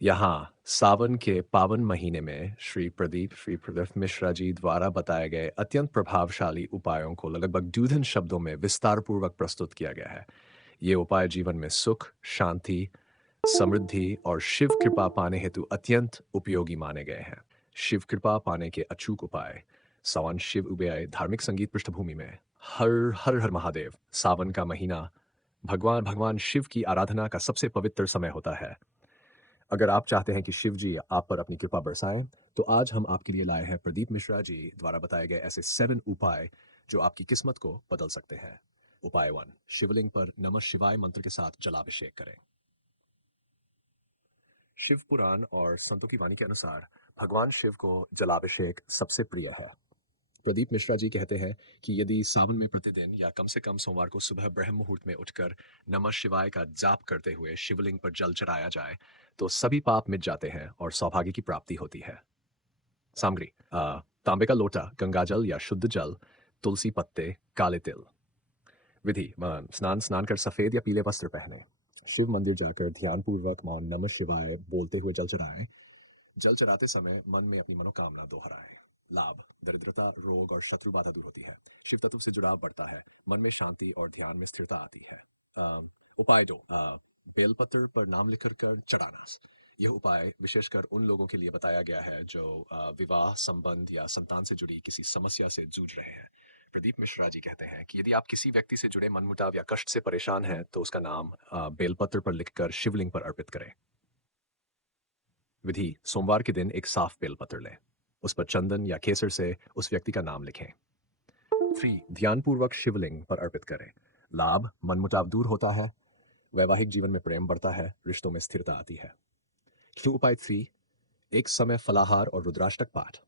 यहाँ सावन के पावन महीने में श्री प्रदीप मिश्रा जी द्वारा बताए गए अत्यंत प्रभावशाली उपायों को लगभग डूधन शब्दों में विस्तारपूर्वक प्रस्तुत किया गया है। ये उपाय जीवन में सुख, शांति, समृद्धि और शिव कृपा पाने हेतु अत्यंत उपयोगी माने गए हैं। शिव कृपा पाने के अचूक उपाय। सावन शिव उपाय धार्मिक संगीत पृष्ठभूमि में हर हर हर महादेव। सावन का महीना भगवान भगवान शिव की आराधना का सबसे पवित्र समय होता है। अगर आप चाहते हैं कि शिव जी आप पर अपनी कृपा बरसाएं, तो आज हम आपके लिए लाए हैं प्रदीप मिश्रा जी द्वारा बताए गए ऐसे 7 उपाय जो आपकी किस्मत को बदल सकते हैं। उपाय 1, शिवलिंग पर नमः शिवाय मंत्र के साथ जलाभिषेक करें। शिव पुराण और संतों की वाणी के अनुसार भगवान शिव को जलाभिषेक सबसे प्रिय है। प्रदीप मिश्रा जी कहते हैं कि यदि सावन में प्रतिदिन या कम से कम सोमवार को सुबह ब्रह्म मुहूर्त में उठकर नमः शिवाय का जाप करते हुए शिवलिंग पर जल चढ़ाया जाए, तो सभी पाप मिट जाते हैं और सौभाग्य की प्राप्ति होती है। सामग्री: तांबे का लोटा, गंगाजल या शुद्ध जल, तुलसी पत्ते, काले तिल। विधि: स्नान स्नान कर सफेद या पीले वस्त्र पहने। शिव मंदिर जाकर ध्यानपूर्वक मौन नमः शिवाय बोलते हुए जल चढ़ाएं। जल चढ़ाते समय मन में अपनी मनोकामना दोहराएं। लाभ: दरिद्रता, रोग और शत्रु बाधा दूर होती है। शिव तत्व से जुड़ाव बढ़ता है। मन में शांति और ध्यान में स्थिरता आती है। उपाय 2, बेलपत्र पर नाम लिख कर चढ़ाना। यह उपाय विशेषकर उन लोगों के लिए बताया गया है जो विवाह, संबंध या संतान से जुड़ी किसी समस्या से जूझ रहे हैं। प्रदीप मिश्रा जी कहते हैं कि यदि आप किसी व्यक्ति से जुड़े मनमुटाव या कष्ट से परेशान हैं, तो उसका नाम बेलपत्र पर लिखकर शिवलिंग पर अर्पित करें। विधि: सोमवार के दिन एक साफ बेलपत्र लें। उस पर चंदन या केसर से उस व्यक्ति का नाम लिखें। 3, ध्यानपूर्वक शिवलिंग पर अर्पित करें। लाभ: मनमुटाव दूर होता है, वैवाहिक जीवन में प्रेम बढ़ता है, रिश्तों में स्थिरता आती है। क्यों उपाय 3, एक समय फलाहार और रुद्राष्टक पाठ।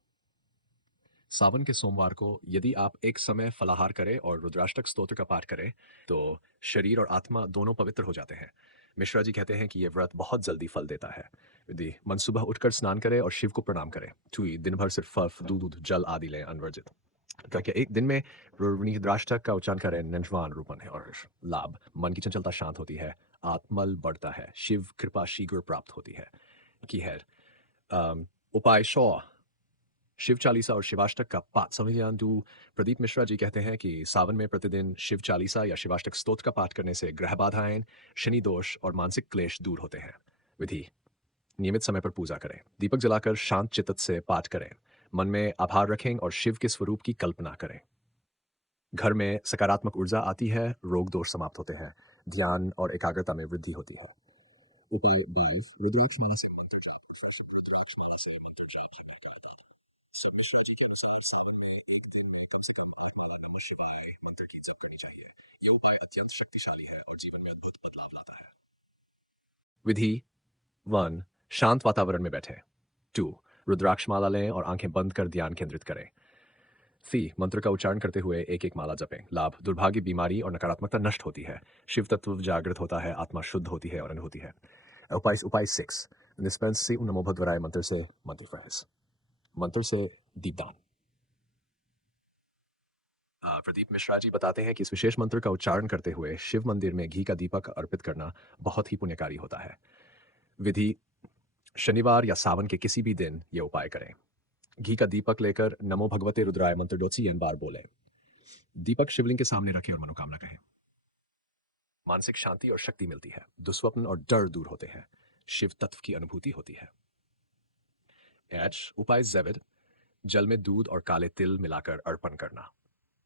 सावन के सोमवार को यदि आप एक समय फलाहार करें और रुद्राष्टक स्तोत्र का पाठ करें, तो शरीर और आत्मा दोनों पवित्र हो जाते हैं। मिश्रा जी कहते हैं कि यह व्रत बहुत जल्दी फल देता है। यदि मन सुबह उठकर स्नान करें और शिव को प्रणाम करें। टुई दिन भर सिर्फ फल, दूध, जल आदि लें अनवर्जित। क्या एक दिन में रुद्राष्टक का उच्चारण करें, नंजवान रूपन है। और लाभ: मन की चंचलता शांत होती है, आत्मबल बढ़ता है, शिव कृपा शीघ्र प्राप्त होती है। की है उपाय 100, शिव चालीसा और शिवाष्टक का पाठ। संविधान 2, प्रदीप मिश्रा जी कहते हैं कि सावन में प्रतिदिन शिव चालीसा या शिवाष्टक स्तोत्र का पाठ करने से ग्रह बाधाएं, शनि दोष और मानसिक क्लेश दूर होते हैं। विधि: नियमित समय पर पूजा करें, दीपक जलाकर शांत चित्त से पाठ करें, मन में आभार रखें और शिव के स्वरूप की कल्पना करें। घर में सकारात्मक ऊर्जा आती है, रोग दोष समाप्त होते हैं, ध्यान और एकाग्रता में वृद्धि होती है। उपाय 22, रुद्राक्षमाला से मंत्र जाप। रुद्राक्षमाला से मंत्र जाप करने का आदाब। सब मिश्रा जी के अनुसार सावन में एक दिन में कम से कम 8 माला नमः शिवाय मंत्र की जप करनी चाहिए। यह उपाय अत्यंत शक्तिशाली है और जीवन में अद्भुत बदलाव लाता है। विधि: 1, शांत वातावरण में बैठें। 2, रुद्राक्षमाला लें और आंखें बंद कर ध्यान केंद्रित करें। 3, मंत्र का उच्चारण करते हुए एक एक माला जपें। लाभ: दुर्भाग्य, बीमारी और नकारात्मकता नष्ट होती है। शिव तत्व जागृत होता है, आत्मा शुद्ध होती है और अनुभूति है। उपाय 6, निस्पंस से नमो भगवराय मंत्र से मंत्र से दीपदान। प्रदीप मिश्रा जी बताते हैं कि इस विशेष मंत्र का उच्चारण करते हुए शिव मंदिर में घी का दीपक अर्पित करना बहुत ही पुण्यकारी होता है। विधि: शनिवार या सावन के किसी भी दिन यह उपाय करें। घी का दीपक लेकर नमो भगवते रुद्राय मंत्र 200 बार बोलें। दीपक शिवलिंग के सामने रखें और मनोकामना कहें। मानसिक शांति और शक्ति मिलती है, दुस्वप्न और डर दूर होते हैं, शिव तत्व की अनुभूति होती है। उपाय 7, जल में दूध और काले तिल मिलाकर अर्पण करना।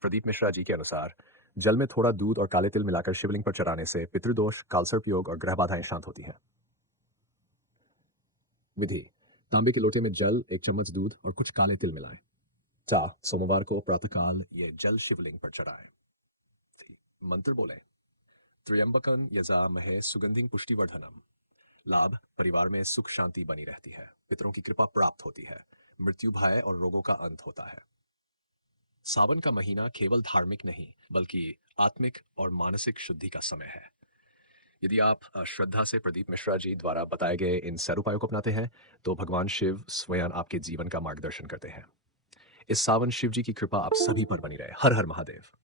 प्रदीप मिश्रा जी के अनुसार जल में थोड़ा दूध और काले तिल मिलाकर शिवलिंग पर चढ़ाने से पितृदोष, कालसर्प योग और ग्रह बाधाएं शांत होती हैं। विधि: तांबे के लोटे में जल, एक चम्मच दूध और कुछ काले तिल मिलाएं। सोमवार को प्रातःकाल ये जल शिवलिंग पर चढ़ाएं। मंत्र बोलें, त्र्यंबकन यजामहे सुगंधिं पुष्टिवर्धनम। लाभ: परिवार में सुख शांति बनी रहती है, पितरों की कृपा प्राप्त होती है, मृत्यु भय और रोगों का अंत होता है। सावन का महीना केवल धार्मिक नहीं बल्कि आत्मिक और मानसिक शुद्धि का समय है। यदि आप श्रद्धा से प्रदीप मिश्रा जी द्वारा बताए गए इन सरल उपायों को अपनाते हैं, तो भगवान शिव स्वयं आपके जीवन का मार्गदर्शन करते हैं। इस सावन शिव जी की कृपा आप सभी पर बनी रहे। हर हर महादेव।